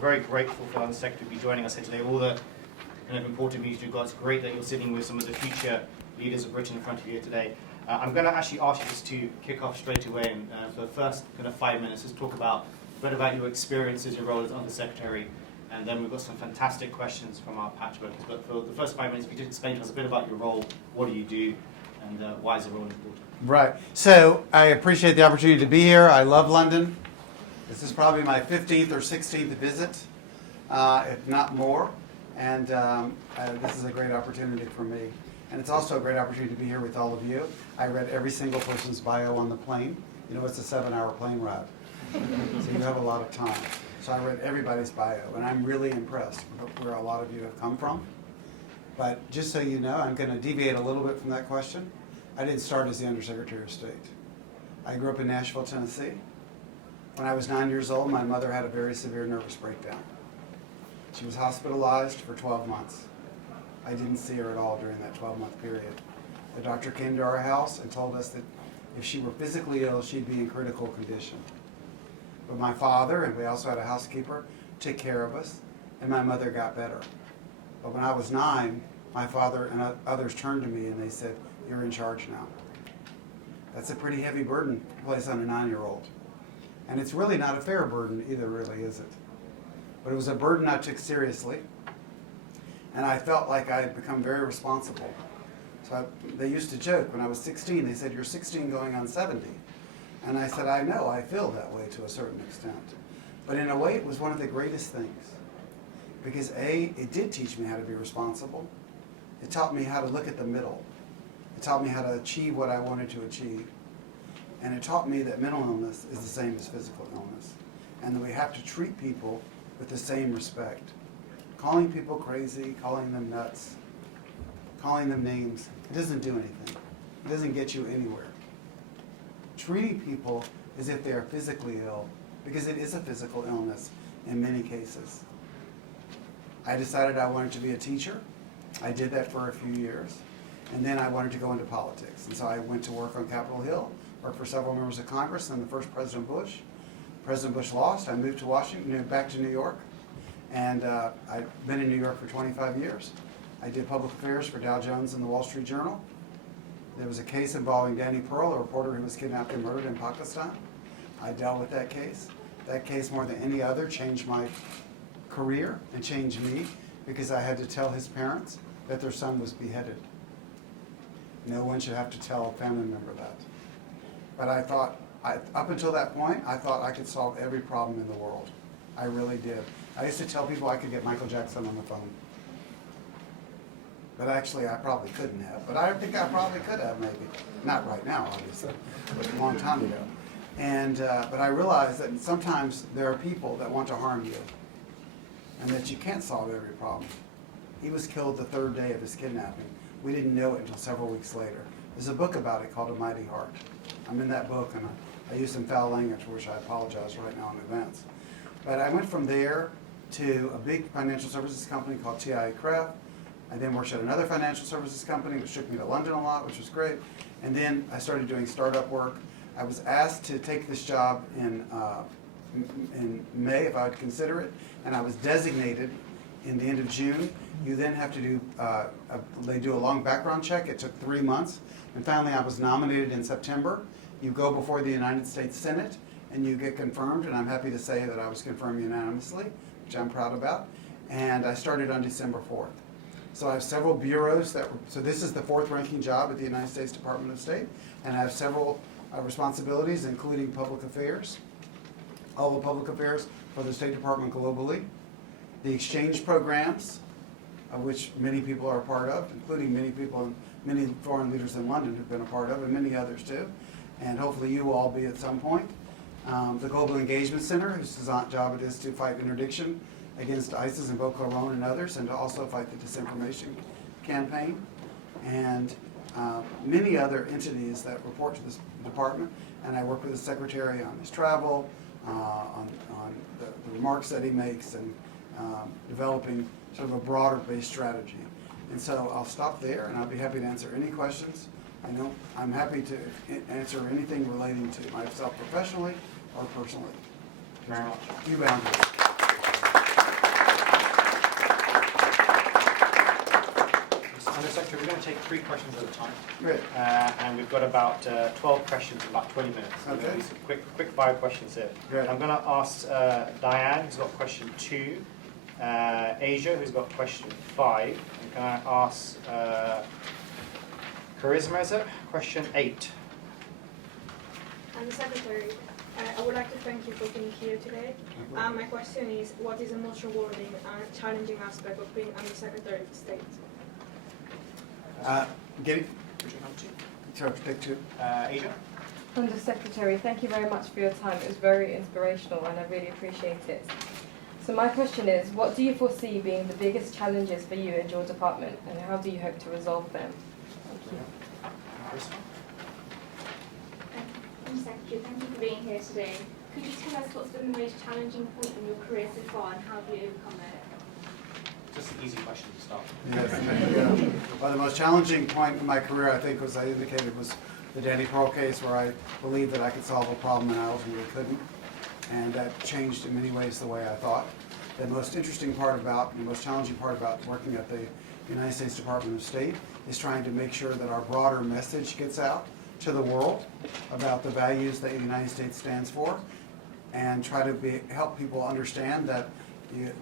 very grateful for our secretary to be joining us here today. All the kind of important meetings you've got. It's great that you're sitting with some of the future leaders of Britain in front of you today. I'm going to actually ask you just to kick off straight away, and for the first kind of 5 minutes, just talk about a bit about your experiences, your role as Undersecretary, and then we've got some fantastic questions from our Patchworkers. But for the first 5 minutes, if you could explain to us a bit about your role, what do you do, and why is the role important? Right. So I appreciate the opportunity to be here. I love London. This is probably my 15th or 16th visit, if not more. And this is a great opportunity for me. And it's also a great opportunity to be here with all of you. I read every single person's bio on the plane. You know, it's a 7-hour plane ride. So you have a lot of time. So I read everybody's bio, and I'm really impressed with where a lot of you have come from. But just so you know, I'm going to deviate a little bit from that question. I didn't start as the Undersecretary of State. I grew up in Nashville, Tennessee. When I was 9 years old, my mother had a very severe nervous breakdown. She was hospitalized for 12 months. I didn't see her at all during that 12-month period. The doctor came to our house and told us that if she were physically ill, she'd be in critical condition. But my father, and we also had a housekeeper, took care of us, and my mother got better. But when I was 9, my father and others turned to me and they said, "You're in charge now." That's a pretty heavy burden to place on a 9-year-old. And it's really not a fair burden either, really, is it? But it was a burden I took seriously. And I felt like I had become very responsible. So they used to joke when I was 16, they said, "You're 16 going on 70. And I said, "I know, I feel that way to a certain extent." But in a way, it was one of the greatest things. Because A, it did teach me how to be responsible. It taught me how to look at the middle. It taught me how to achieve what I wanted to achieve. And it taught me that mental illness is the same as physical illness. And that we have to treat people with the same respect. Calling people crazy, calling them nuts, calling them names, it doesn't do anything. It doesn't get you anywhere. Treating people as if they are physically ill, because it is a physical illness in many cases. I decided I wanted to be a teacher. I did that for a few years. And then I wanted to go into politics. And so I went to work on Capitol Hill, worked for several members of Congress, and the first President Bush. President Bush lost. I moved to Washington, back to New York. And I've been in New York for 25 years. I did public affairs for Dow Jones and the Wall Street Journal. There was a case involving Danny Pearl, a reporter who was kidnapped and murdered in Pakistan. I dealt with that case. That case, more than any other, changed my career and changed me because I had to tell his parents that their son was beheaded. No one should have to tell a family member that. But I thought, up until that point, I thought I could solve every problem in the world. I really did. I used to tell people I could get Michael Jackson on the phone. But actually, I probably couldn't have. But I think I probably could have, maybe. Not right now, obviously, but a long time ago. And but I realized that sometimes there are people that want to harm you, and that you can't solve every problem. He was killed the 3rd day of his kidnapping. We didn't know it until several weeks later. There's a book about it called A Mighty Heart. I'm in that book, and I use some foul language, for which I apologize right now in advance. But I went from there to a big financial services company called TIA Craft. I then worked at another financial services company, which took me to London a lot, which was great. And then I started doing startup work. I was asked to take this job in May, if I would consider it, and I was designated in the end of June. You then have to do, they do a long background check. It took 3 months. And finally, I was nominated in September. You go before the United States Senate, and you get confirmed, and I'm happy to say that I was confirmed unanimously, which I'm proud about. And I started on December 4th. So I have several bureaus so this is the 4th ranking job at the United States Department of State, and I have several responsibilities, including public affairs, all the public affairs for the State Department globally, the exchange programs, of which many people are a part of, including many people and many foreign leaders in London who've been a part of, and many others too, and hopefully you will all be at some point. The Global Engagement Center, whose job it is to fight interdiction against ISIS and Boko Haram and others, and to also fight the disinformation campaign, and many other entities that report to this department. And I work with the Secretary on his travel, on the remarks that he makes, and developing sort of a broader-based strategy. And so I'll stop there, and I'll be happy to answer any questions. I'm happy to answer anything relating to myself professionally or personally. Thank you very much. You bound. 3 questions at a time. Great. And we've got about 12 questions in about 20 minutes. So Okay. there'll be some quick fire questions here. Great. I'm going to ask Diane, who's got question 2, Asia, who's got question 5, and can I ask Charisma, is it? Question 8. I'm the secretary. I would like to thank you for being here today. My question is, what is the most rewarding and challenging aspect of being under Secretary of State? Getting, Would you come to? sure, take 2. Asia? Under Secretary, thank you very much for your time. It was very inspirational and I really appreciate it. So my question is, what do you foresee being the biggest challenges for you in your department and how do you hope to resolve them? Thank you. Charisma? Secretary, thank you for being here today. Could you tell us what's been the most challenging point in your career so far and how have you overcome it? Just an easy question to start. Yes. Well, the most challenging point in my career, I think, was I indicated was the Danny Pearl case, where I believed that I could solve a problem and I ultimately couldn't, and that changed in many ways the way I thought. The most interesting part about, the most challenging part about working at the United States Department of State is trying to make sure that our broader message gets out to the world about the values that the United States stands for, and try to help people understand that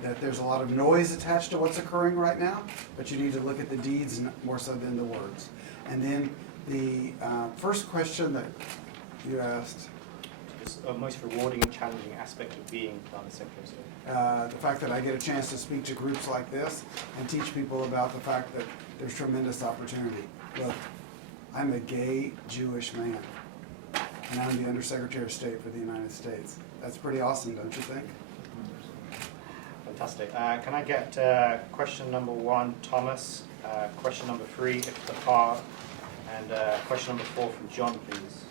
that there's a lot of noise attached to what's occurring right now, but you need to look at the deeds more so than the words. And then the first question that you asked, The most rewarding and challenging aspect of being under Secretary of State? the fact that I get a chance to speak to groups like this and teach people about the fact that there's tremendous opportunity. Look, I'm a gay Jewish man, and I'm the Undersecretary of State for the United States. That's pretty awesome, don't you think? Fantastic. Can I get question number 1, Thomas, question number 3, Iftikhar, and question number 4 from John, please?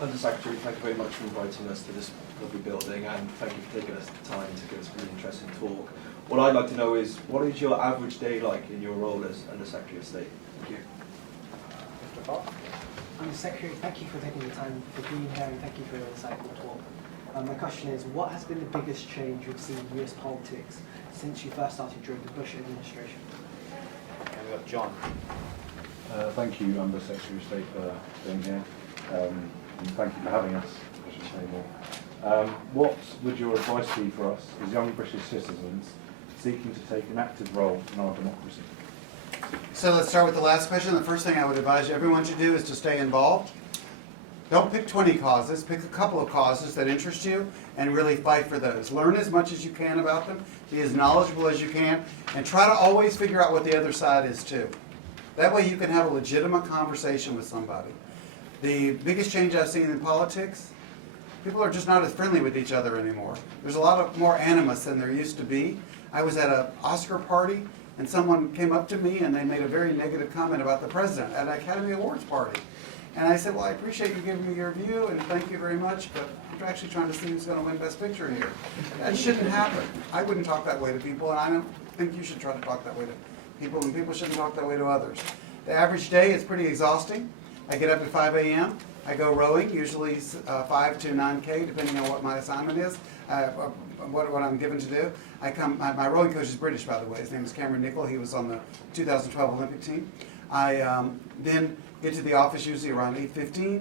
Undersecretary, thank you very much for inviting us to this lovely building, and thank you for taking us the time to give us a really interesting talk. What I'd like to know is, what is your average day like in your role as Undersecretary of State? Thank you. Iftikhar? Secretary, thank you for taking the time for being here and thank you for your insightful talk. My question is, what has been the biggest change you've seen in US politics since you first started during the Bush administration? And we've got John. Thank you, Undersecretary of State, for being here. And thank you for having us, I should say more. What would your advice be for us as young British citizens seeking to take an active role in our democracy? So let's start with the last question. The first thing I would advise everyone to do is to stay involved. Don't pick 20 causes, pick a couple of causes that interest you and really fight for those. Learn as much as you can about them, be as knowledgeable as you can, and try to always figure out what the other side is too. That way you can have a legitimate conversation with somebody. The biggest change I've seen in politics, people are just not as friendly with each other anymore. There's a lot of more animus than there used to be. I was at an Oscar party and someone came up to me and they made a very negative comment about the president at an Academy Awards party. And I said, well, I appreciate you giving me your view and thank you very much, but I'm actually trying to see who's going to win Best Picture here. That shouldn't happen. I wouldn't talk that way to people, and I don't think you should try to talk that way to people, and people shouldn't talk that way to others. The average day is pretty exhausting. I get up at 5 a.m. I go rowing, usually 5 to 9K, depending on what my assignment is, what I'm given to do. My rowing coach is British, by the way. His name is Cameron Nichol. He was on the 2012 Olympic team. I then get to the office usually around 8:15,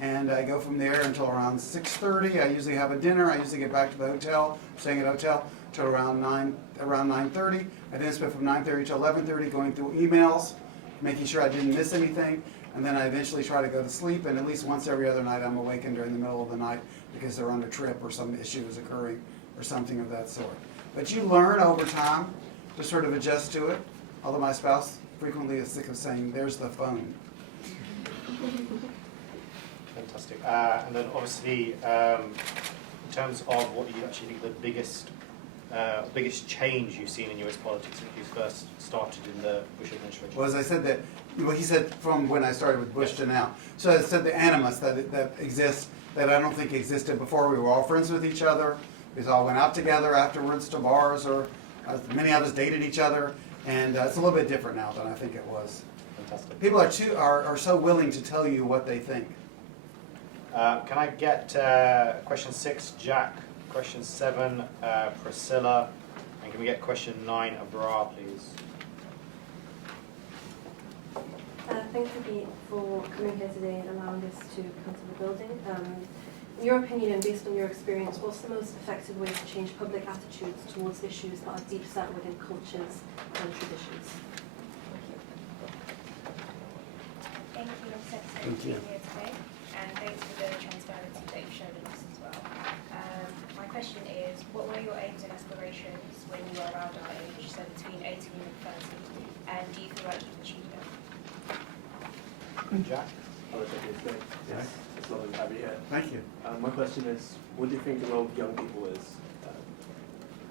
and I go from there until around 6:30. I usually have a dinner. I usually get back to the hotel, staying at a hotel, till around 9:30. I then spend from 9:30 to 11:30 going through emails, making sure I didn't miss anything, and then I eventually try to go to sleep, and at least once every other night I'm awakened during the middle of the night because they're on a trip or some issue is occurring or something of that sort. But you learn over time to sort of adjust to it, although my spouse frequently is sick of saying, "There's the phone." Fantastic. And then obviously, in terms of what you actually think the biggest change you've seen in US politics since you first started in the Bush administration? Well, as I said, he said from when I started with Bush to now. So I said the animus that exists, that I don't think existed before. We were all friends with each other. We all went out together afterwards to bars, or many of us dated each other. And it's a little bit different now than I think it was. Fantastic. People are so willing to tell you what they think. Can I get question 6, Jack, question 7, Priscilla, and can we get question 9, Abrar, please? thank you for coming here today and allowing us to come to the building. In your opinion and based on your experience, what's the most effective way to change public attitudes towards issues that are deep set within cultures and traditions? Thank you, Secretary, for being here today, and thanks for the transparency that you've shown in us as well. My question is, what were your aims and aspirations when you were around our age, so between 18 and 30, and do you feel like you've achieved them? Jack? Hello, Secretary. Yes, it's lovely to have you here. Thank you. My question is, what do you think the role of young people is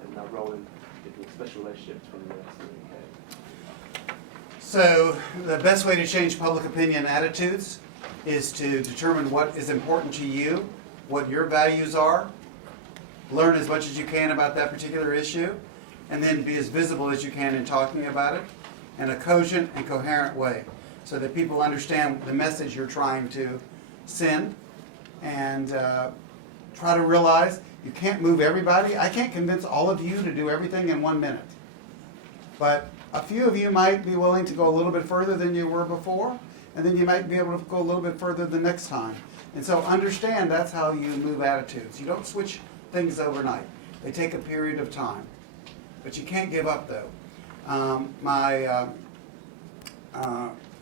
in that role in getting special relationships from the US and the UK? So the best way to change public opinion attitudes is to determine what is important to you, what your values are, learn as much as you can about that particular issue, and then be as visible as you can in talking about it in a cogent and coherent way so that people understand the message you're trying to send, and try to realize you can't move everybody. I can't convince all of you to do everything in 1 minute. But a few of you might be willing to go a little bit further than you were before, and then you might be able to go a little bit further the next time. And so understand that's how you move attitudes. You don't switch things overnight. They take a period of time. But you can't give up, though. My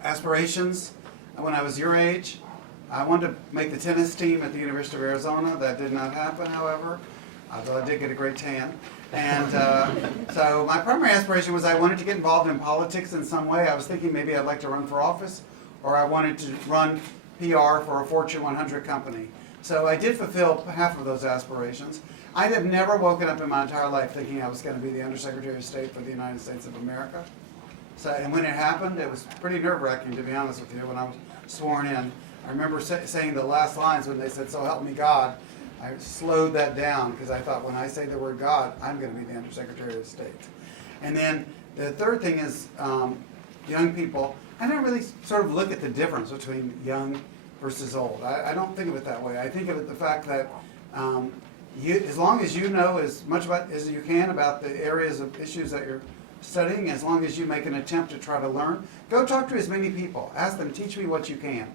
aspirations, when I was your age, I wanted to make the tennis team at the University of Arizona. That did not happen, however, although I did get a great tan. And so my primary aspiration was I wanted to get involved in politics in some way. I was thinking maybe I'd like to run for office, or I wanted to run PR for a Fortune 100 company. So I did fulfill half of those aspirations. I have never woken up in my entire life thinking I was going to be the Undersecretary of State for the United States of America. So, and when it happened, it was pretty nerve-wracking, to be honest with you, when I was sworn in. I remember saying the last lines when they said, "So help me God." I slowed that down because I thought when I say the word God, I'm going to be the Undersecretary of State. And then the third thing is young people. I don't really sort of look at the difference between young versus old. I don't think of it that way. I think of it the fact that as long as you know as much about as you can about the areas of issues that you're studying, as long as you make an attempt to try to learn, go talk to as many people. Ask them, teach me what you can.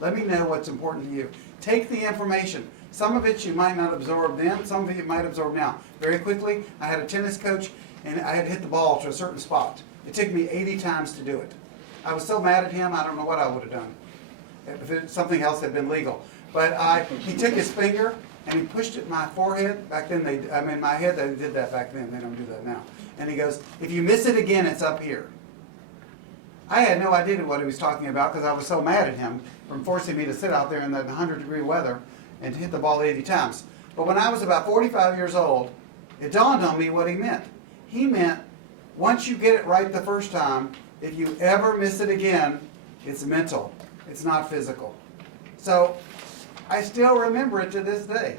Let me know what's important to you. Take the information. Some of it you might not absorb then, some of it you might absorb now. Very quickly, I had a tennis coach, and I had hit the ball to a certain spot. It took me 80 times to do it. I was so mad at him, I don't know what I would have done if something else had been legal. But he took his finger, and he pushed it in my forehead. Back then, my head, they did that back then. They don't do that now. And he goes, "If you miss it again, it's up here." I had no idea what he was talking about because I was so mad at him from forcing me to sit out there in that 100-degree weather and hit the ball 80 times. But when I was about 45 years old, it dawned on me what he meant. He meant, once you get it right the first time, if you ever miss it again, it's mental. It's not physical. So I still remember it to this day.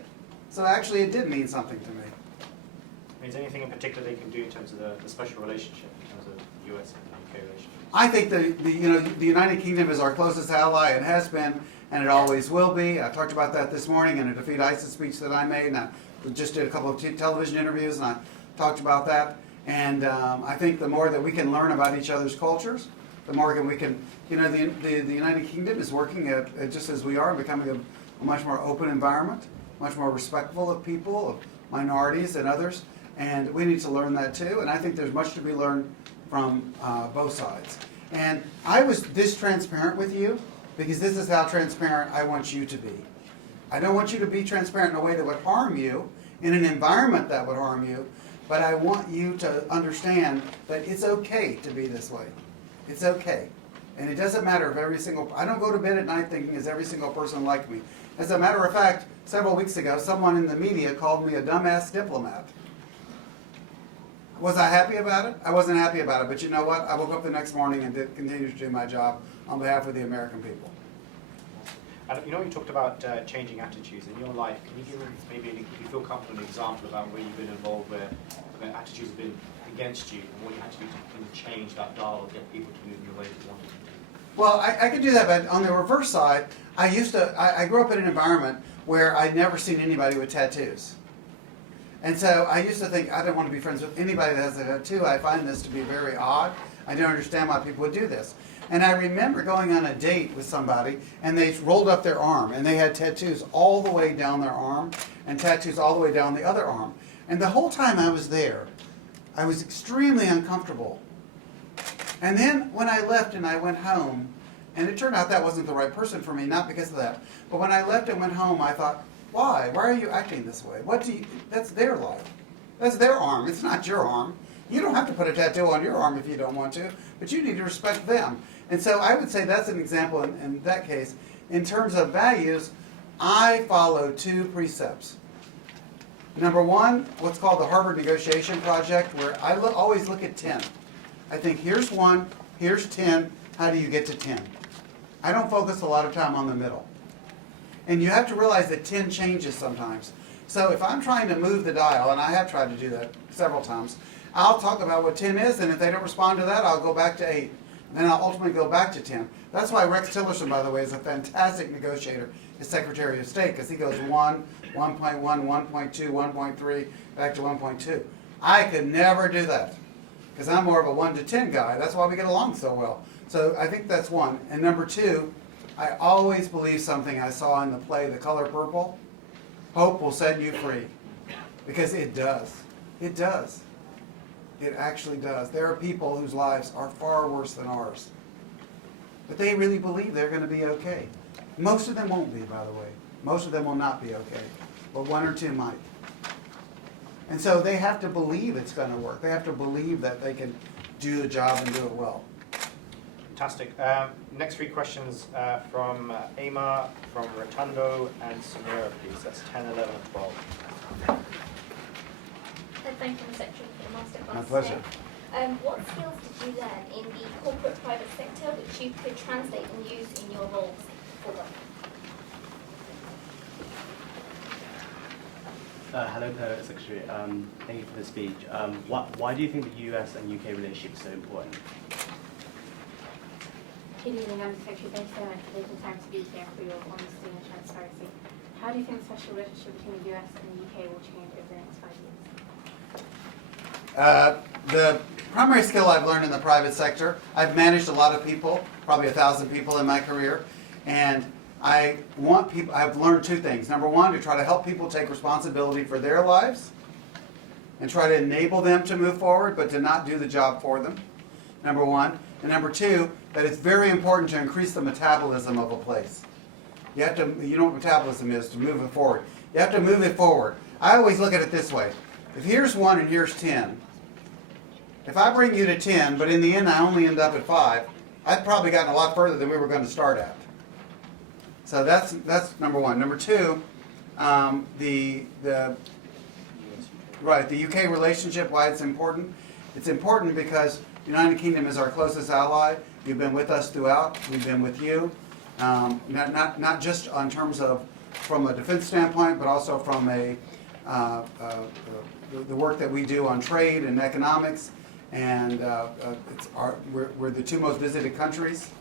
So actually it did mean something to me. Is there anything in particular they can do in terms of the special relationship, in terms of US and UK relationship? I think the United Kingdom is our closest ally. It has been, and it always will be. I talked about that this morning in a Defeat ISIS speech that I made, and I just did a couple of television interviews, and I talked about that. And I think the more that we can learn about each other's cultures, the more we can, the United Kingdom is working at just as we are, becoming a much more open environment, much more respectful of people, of minorities and others. And we need to learn that too. And I think there's much to be learned from both sides. And I was this transparent with you because this is how transparent I want you to be. I don't want you to be transparent in a way that would harm you, in an environment that would harm you, but I want you to understand that it's okay to be this way. It's okay. And it doesn't matter if I don't go to bed at night thinking, is every single person like me? As a matter of fact, several weeks ago, someone in the media called me a dumbass diplomat. Was I happy about it? I wasn't happy about it, but you know what? I woke up the next morning and continued to do my job on behalf of the American people. You talked about changing attitudes in your life. Can you give maybe, if you feel comfortable, an example about where you've been involved where attitudes have been against you and what you had to do to change that dial or get people to move in the way that you wanted them to? Well, I could do that, but on the reverse side, I grew up in an environment where I'd never seen anybody with tattoos. And so I used to think I don't want to be friends with anybody that has a tattoo. I find this to be very odd. I don't understand why people would do this. And I remember going on a date with somebody, and they rolled up their arm, and they had tattoos all the way down their arm, and tattoos all the way down the other arm. And the whole time I was there, I was extremely uncomfortable. And then when I left and I went home, and it turned out that wasn't the right person for me, not because of that. But when I left and went home, I thought, why? Why are you acting this way? That's their life. That's their arm. It's not your arm. You don't have to put a tattoo on your arm if you don't want to, but you need to respect them. And so I would say that's an example in that case. In terms of values, I follow 2 precepts. Number 1, what's called the Harvard Negotiation Project, where I always look at 10. I think here's 1, here's 10, how do you get to 10? I don't focus a lot of time on the middle. And you have to realize that 10 changes sometimes. So if I'm trying to move the dial, and I have tried to do that several times, I'll talk about what 10 is, and if they don't respond to that, I'll go back to 8. And then I'll ultimately go back to 10. That's why Rex Tillerson, by the way, is a fantastic negotiator as Secretary of State, because he goes 1, 1.1, 1.2, 1.3, back to 1.2. I could never do that, because I'm more of a 1 to 10 guy. That's why we get along so well. So I think that's 1. And number 2, I always believe something I saw in the play The Color Purple. Hope will set you free. Because it does. It does. It actually does. There are people whose lives are far worse than ours. But they really believe they're going to be okay. Most of them won't be, by the way. Most of them will not be okay. But 1 or 2 might. And so they have to believe it's going to work. They have to believe that they can do the job and do it well. Fantastic. Next 3 questions from Amar, from Rotundo, and Samira, please. That's 10, 11, and 12. Thank you, Secretary, for the Masterclass. My pleasure. What skills did you learn in the corporate private sector which you could translate and use in your roles for work? Hello, Secretary. Thank you for the speech. Why do you think the US and UK relationship is so important? Good evening, Secretary. Thank you so much for taking time to be here for your honesty and transparency. How do you think the special relationship between the US and the UK will change over the next 5 years? The primary skill I've learned in the private sector, I've managed a lot of people, probably 1,000 people in my career, and I've learned 2 things. Number 1, to try to help people take responsibility for their lives and try to enable them to move forward, but to not do the job for them, number 1. And number 2, that it's very important to increase the metabolism of a place. You know what metabolism is, to move it forward. You have to move it forward. I always look at it this way. If here's 1 and here's 10, if I bring you to 10, but in the end I only end up at 5, I've probably gotten a lot further than we were going to start at. So that's number 1. Number 2, the UK relationship, why it's important. It's important because the United Kingdom is our closest ally. You've been with us throughout. We've been with you. Not just in terms of from a defense standpoint, but also from the work that we do on trade and economics. And we're the 2 most visited countries.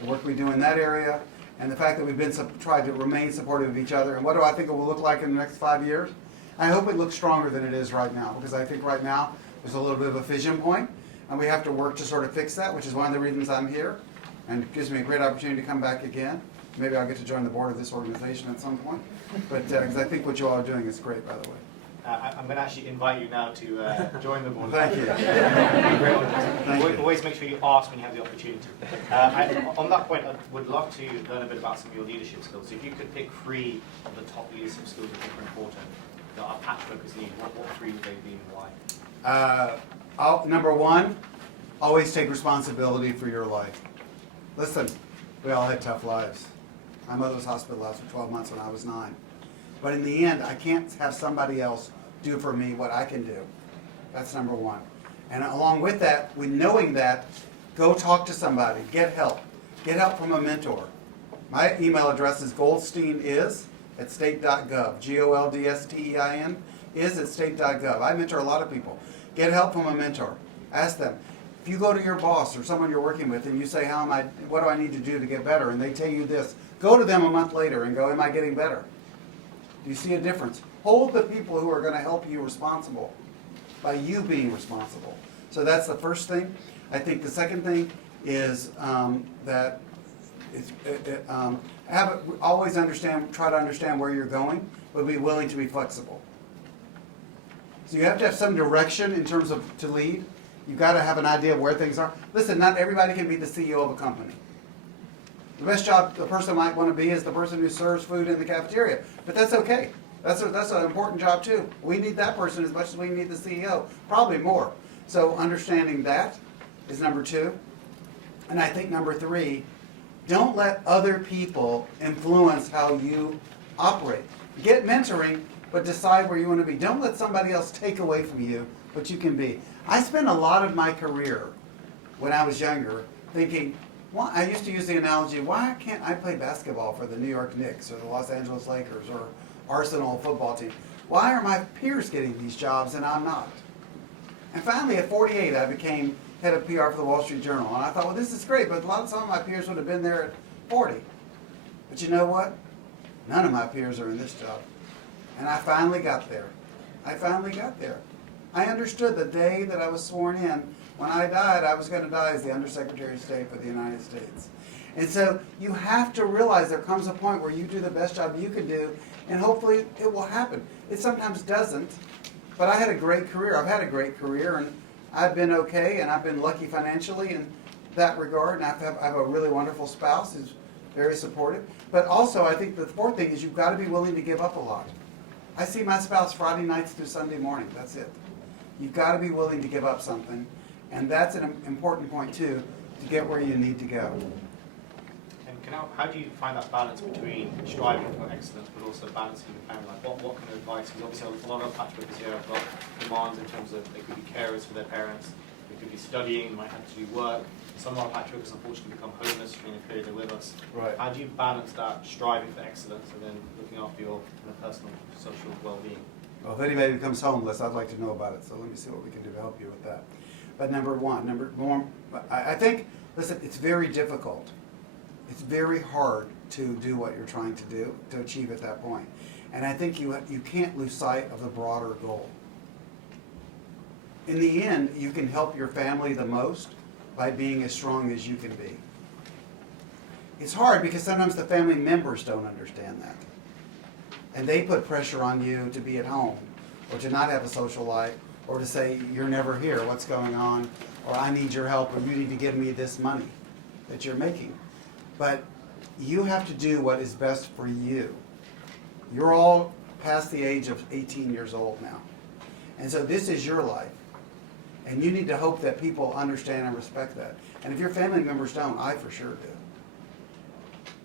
The work we do in that area, and the fact that we've tried to remain supportive of each other. And what do I think it will look like in the next 5 years? I hope it looks stronger than it is right now, because I think right now there's a little bit of a fission point, and we have to work to sort of fix that, which is one of the reasons I'm here, and it gives me a great opportunity to come back again. Maybe I'll get to join the board of this organization at some point, but because I think what you all are doing is great, by the way. I'm going to actually invite you now to join the board. Thank you. Thank you. Always make sure you ask when you have the opportunity. On that point, I would love to learn a bit about some of your leadership skills. If you could pick 3 of the top leadership skills you think are important that our Patchwork is needing, what 3 would they be and why? Number 1, always take responsibility for your life. Listen, we all had tough lives. My mother was hospitalized for 12 months when I was 9. But in the end, I can't have somebody else do for me what I can do. That's number 1. And along with that, with knowing that, go talk to somebody. Get help. Get help from a mentor. My email address is goldstein@state.gov. Goldstein @state.gov. I mentor a lot of people. Get help from a mentor. Ask them. If you go to your boss or someone you're working with and you say, what do I need to do to get better? And they tell you this, go to them a month later and go, am I getting better? Do you see a difference? Hold the people who are going to help you responsible by you being responsible. So that's the first thing. I think the second thing is that always try to understand where you're going, but be willing to be flexible. So you have to have some direction in terms of to lead. You've got to have an idea of where things are. Listen, not everybody can be the CEO of a company. The best job the person might want to be is the person who serves food in the cafeteria, but that's okay. That's an important job too. We need that person as much as we need the CEO, probably more. So understanding that is number 2. And I think number 3, don't let other people influence how you operate. Get mentoring, but decide where you want to be. Don't let somebody else take away from you what you can be. I spent a lot of my career when I was younger thinking, well, I used to use the analogy, why can't I play basketball for the New York Knicks or the Los Angeles Lakers or Arsenal football team? Why are my peers getting these jobs and I'm not? And finally, at 48, I became head of PR for the Wall Street Journal. And I thought, well, this is great, but some of my peers would have been there at 40. But you know what? None of my peers are in this job. And I finally got there. I understood the day that I was sworn in, when I died, I was going to die as the Undersecretary of State for the United States. And so you have to realize there comes a point where you do the best job you can do, and hopefully it will happen. It sometimes doesn't, but I had a great career. I've had a great career, and I've been okay, and I've been lucky financially in that regard, and I have a really wonderful spouse who's very supportive. But also, I think the 4th thing is you've got to be willing to give up a lot. I see my spouse Friday nights through Sunday morning. That's it. You've got to be willing to give up something. And that's an important point, too, to get where you need to go. And how do you find that balance between striving for excellence but also balancing your family life? What kind of advice? Because obviously a lot of patchworkers here have got demands in terms of they could be carers for their parents, they could be studying, might have to do work. Some of our patchworkers unfortunately become homeless during the period they're with us. Right. How do you balance that striving for excellence and then looking after your personal, social well-being? Well, if anybody becomes homeless, I'd like to know about it. So let me see what we can do to help you with that. But number one, I think, listen, it's very difficult. It's very hard to do what you're trying to do, to achieve at that point. And I think you can't lose sight of the broader goal. In the end, you can help your family the most by being as strong as you can be. It's hard because sometimes the family members don't understand that. And they put pressure on you to be at home, or to not have a social life, or to say, you're never here, what's going on, or I need your help, or you need to give me this money that you're making. But you have to do what is best for you. You're all past the age of 18 years old now. And so this is your life. And you need to hope that people understand and respect that. And if your family members don't, I for sure do.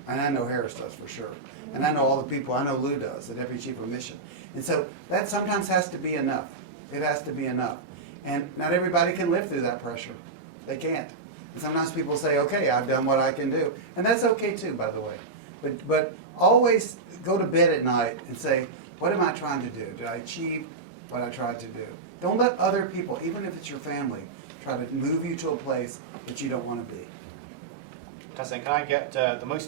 And I know Harris does for sure. And I know all the people, I know Lou does, at every chief of mission. And so that sometimes has to be enough. It has to be enough. And not everybody can live through that pressure. They can't. And sometimes people say, okay, I've done what I can do. And that's okay too, by the way. But always go to bed at night and say, what am I trying to do? Did I achieve what I tried to do? Don't let other people, even if it's your family, try to move you to a place that you don't want to be. Tassin, can I get the most